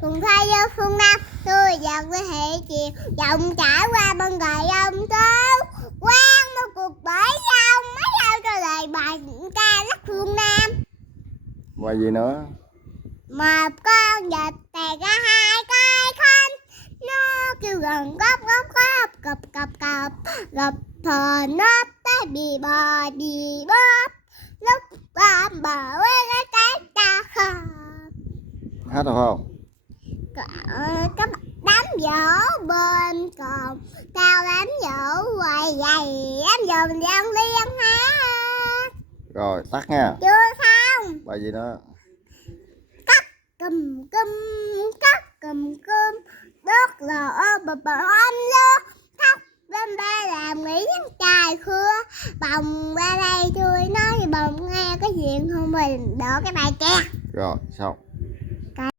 cùng thay vô phương Nam, tôi dần với hệ chiều, dòng trải qua bên gầy ông tố, quan một cuộc bởi dòng, mấy đâu cho lời bài ca lắc phương Nam. Và gì nữa? Một con vịt tè ra hai cái khăn, nó kêu gần góc góc góc, cập cập cập, gặp thờ nó tới bì bóp, lúc tạm bờ với cái ta không. Hát được không? Cái đám dỗ bên còn tao đám dỗ hoài dày đám dỗ mình đang liên hát. Rồi tắt nha. Chưa xong. Bài gì nữa? Cùm cùm cắt cùm cùm đốt lò bờ ôm lơ thóc bên ba làm nghĩ đến trời khưa bồng ra đây tôi nói thì bồng nghe cái chuyện không mình đỡ cái bài kia. Rồi xong.